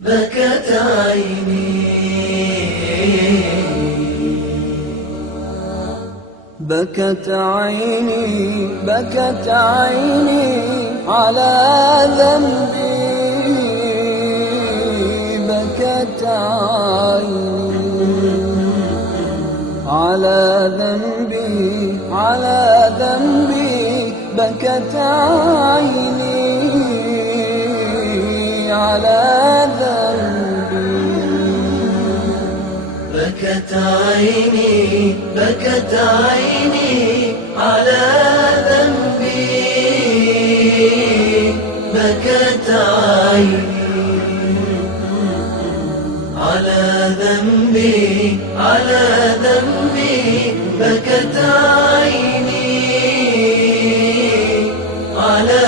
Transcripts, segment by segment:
بكت عيني بكت عيني بكت عيني على ذنبي بكت عيني على ذنبي على ذنبي بكت عيني على ذنبي بكت عيني بكت عيني على ذنبي بكت عيني على ذنبي على ذنبي بكت عيني على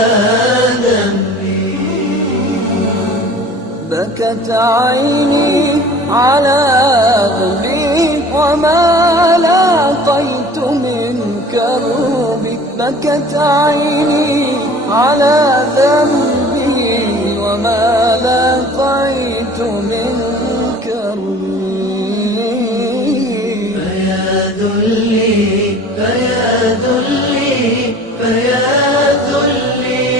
ذنبي بكت عيني على ذنبي وما لاقيت من كربي بكت عيني على ذنبي وما لاقيت من كربي فيا ذلي فيا ذلي فيا ذلي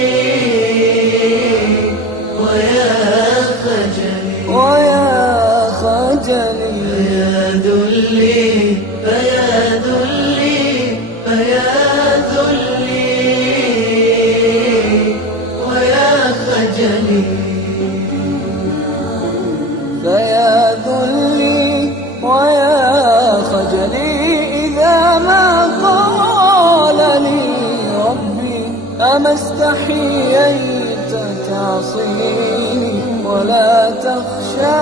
ويا خجلي ويا خجلي فيا ذلي فيا ذلي فيا ذلي ويا خجلي فيا ذلي ويا خجلي إذا ما قال لي ربي أما استحييت تعصيني ولا تخشى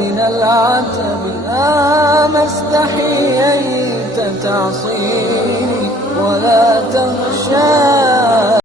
من العتب أما استحييت تعصيني ولا تخشى